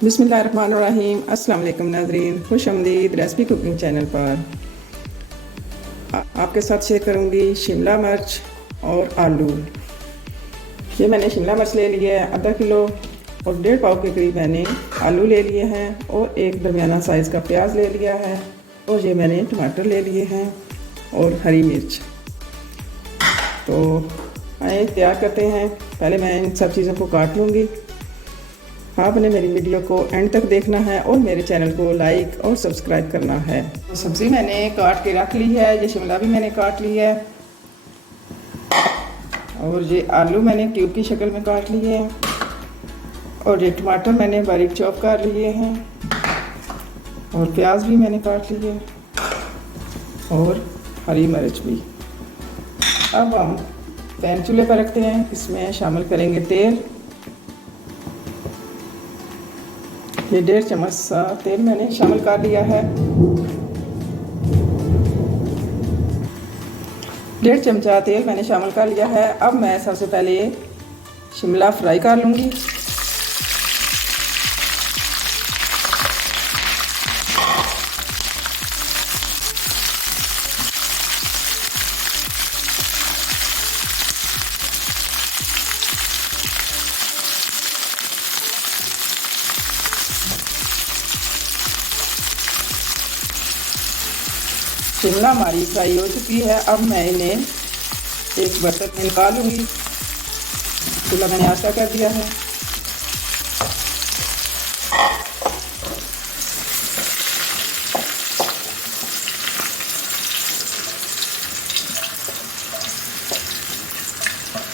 बिस्मिल्लाहिर्रहमानिर्रहीम। अस्सलाम वालेकुम नाज़रीन, खुश आमदीद रेसिपी कुकिंग चैनल पर। आपके साथ शेयर करूंगी शिमला मिर्च और आलू। ये मैंने शिमला मिर्च ले लिया है आधा किलो और 1.5 पाव के करीब मैंने आलू ले लिए हैं और एक दरमियाना साइज़ का प्याज ले लिया है और ये मैंने टमाटर ले लिए हैं और हरी मिर्च। तो आइए तैयार करते हैं। पहले मैं इन सब चीज़ों को काट लूँगी। आपने मेरी वीडियो को एंड तक देखना है और मेरे चैनल को लाइक और सब्सक्राइब करना है। सब्ज़ी मैंने काट के रख ली है। ये शिमला भी मैंने काट ली है और ये आलू मैंने क्यूब की शक्ल में काट लिए हैं और ये टमाटर मैंने बारीक चॉप कर लिए हैं और प्याज भी मैंने काट लिए और हरी मिर्च भी। अब हम पैन चूल्हे पर रखते हैं। इसमें शामिल करेंगे तेल। ये 1.5 चम्मच तेल मैंने शामिल कर लिया है। 1.5 चमचा तेल मैंने शामिल कर लिया है। अब मैं सबसे पहले शिमला फ्राई कर लूँगी। शिमला हमारी फ्राई हो चुकी है। अब मैं इन्हें एक बर्तन में निकालूंगी। चूल्हा मैंने आस्था कर दिया है।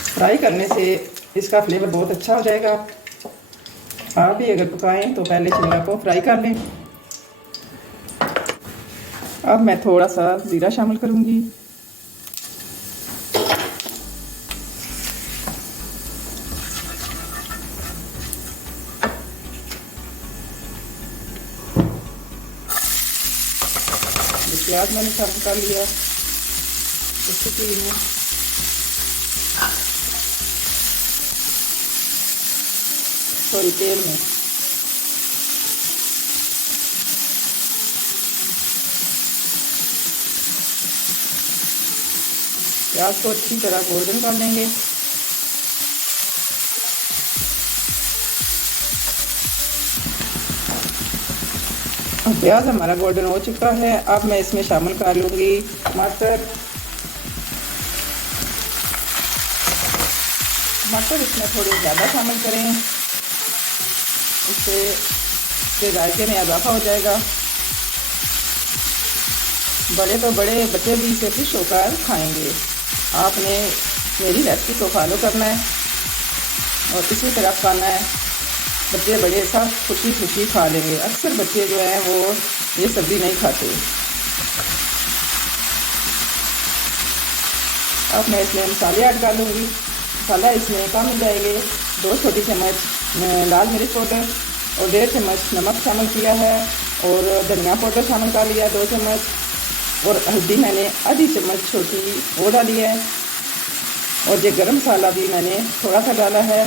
फ्राई करने से इसका फ्लेवर बहुत अच्छा हो जाएगा। आप भी अगर पकाएं तो पहले शिमला को फ्राई कर लें। अब मैं थोड़ा सा ज़ीरा शामिल करूंगी। प्याज मैंने शामिल कर लिया इसके तेल में। सॉरी तेल में प्याज को अच्छी तरह गोल्डन कर लेंगे। अब प्याज हमारा गोल्डन हो चुका है। अब मैं इसमें शामिल कर लूँगी टमाटर। टमाटर इसमें थोड़े ज़्यादा शामिल करें, इससे जायके में इजाफा हो जाएगा। बड़े तो बड़े, बच्चे भी इसे खुश होकर खाएंगे। आपने मेरी रेसिपी को फॉलो करना है और इसी तरह खाना है। बच्चे बड़े सब खुशी खुशी खा लेंगे। अक्सर बच्चे जो हैं वो ये सब्ज़ी नहीं खाते। अब मैं इसमें मसाले ऐड कर लूँगी। मसाला इसमें कम हो जाएंगे। 2 छोटी चम्मच लाल मिर्च पाउडर और 1.5 चम्मच नमक शामिल किया है और धनिया पाउडर शामिल कर लिया 2 चम्मच और हल्दी मैंने आधी चम्मच छोटी वो डाली है और ये गरम मसाला भी मैंने थोड़ा सा डाला है।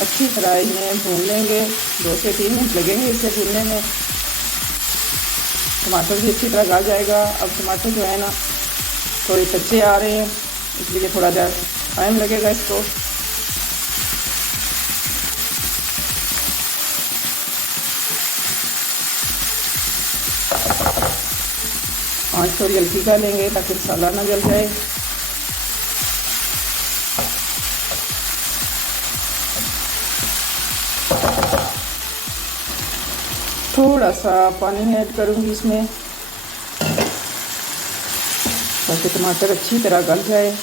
अच्छी तरह इन्हें भून लेंगे। 2 से 3 मिनट लगेंगे इसे भूनने में। टमाटर भी अच्छी तरह गल जाएगा। अब टमाटर जो है ना थोड़े कच्चे आ रहे हैं, इसलिए थोड़ा ज़्यादा टाइम लगेगा इसको। आँच थोड़ी हल्की कर लेंगे ताकि मसाला ना जल जाए। थोड़ा सा पानी ऐड करूँगी इसमें ताकि टमाटर अच्छी तरह गल जाए।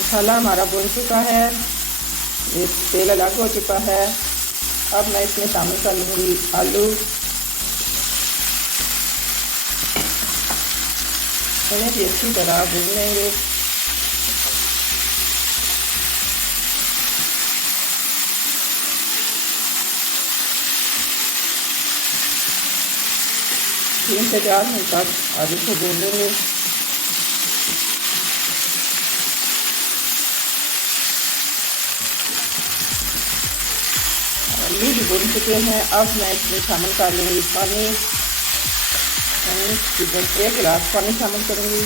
मसाला हमारा भुन चुका है, ये तेल अलग हो चुका है। अब मैं इसमें शामिल कर लूँगी आलू। इन्हें भी अच्छी तरह भून लेंगे। तीन से 4 मिनट तक आलू को भून लेंगे। आलू भी भून चुके हैं। अब मैं इसमें शामिल कर लूँगी पानी। तकरीबन 1 गिलास पानी शामिल करूँगी।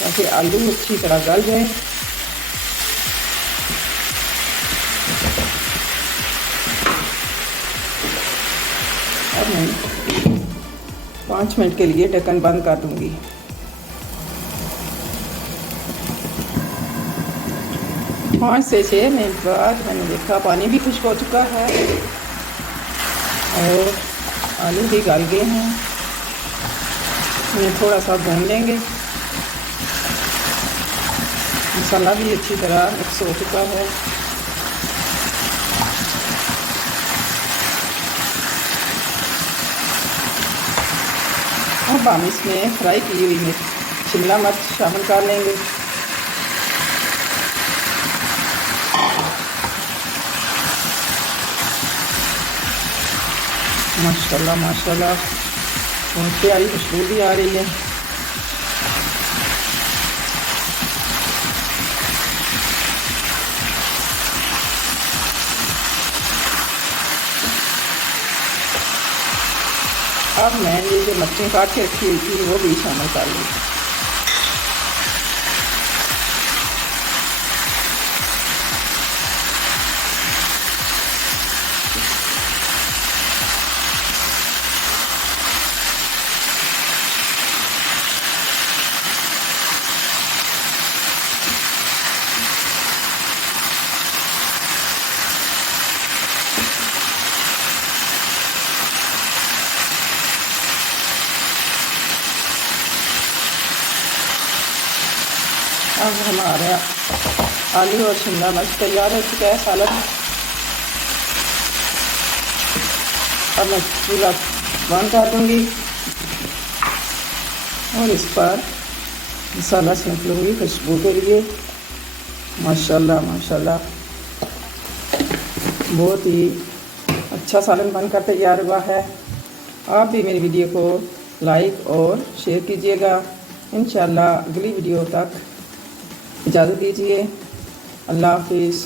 ताकि आलू अच्छी तरह गल जाए। अब मैं 5 मिनट के लिए ढक्कन बंद कर दूंगी। 5 से 6 मिनट बाद मैंने देखा पानी भी खुश्क हो चुका है और आलू भी गल गए हैं। इन्हें थोड़ा सा भून लेंगे। मसाला भी अच्छी तरह मिक्स हो चुका है। अब हम इसमें फ्राई की हुई शिमला मिर्च शामिल कर लेंगे। माशाल्लाह माशाल्लाह बहुत प्यारी खुशबू भी आ रही है। अब मैं ये जो मिर्चें काट के रखी हुई थी वो भी शामिल कर लूँ। अब हमारा आलू और शिमला मिर्च तैयार हो चुका है सालन। अब मैं चूल्हा बंद कर दूँगी और इस पर मसाला सेंक लूँगी खुशबू के लिए। माशाल्लाह माशाल्लाह बहुत ही अच्छा सालन बनकर तैयार हुआ है। आप भी मेरी वीडियो को लाइक और शेयर कीजिएगा। इंशाल्लाह अगली वीडियो तक इजाज़त दीजिए। अल्लाह हाफिज़।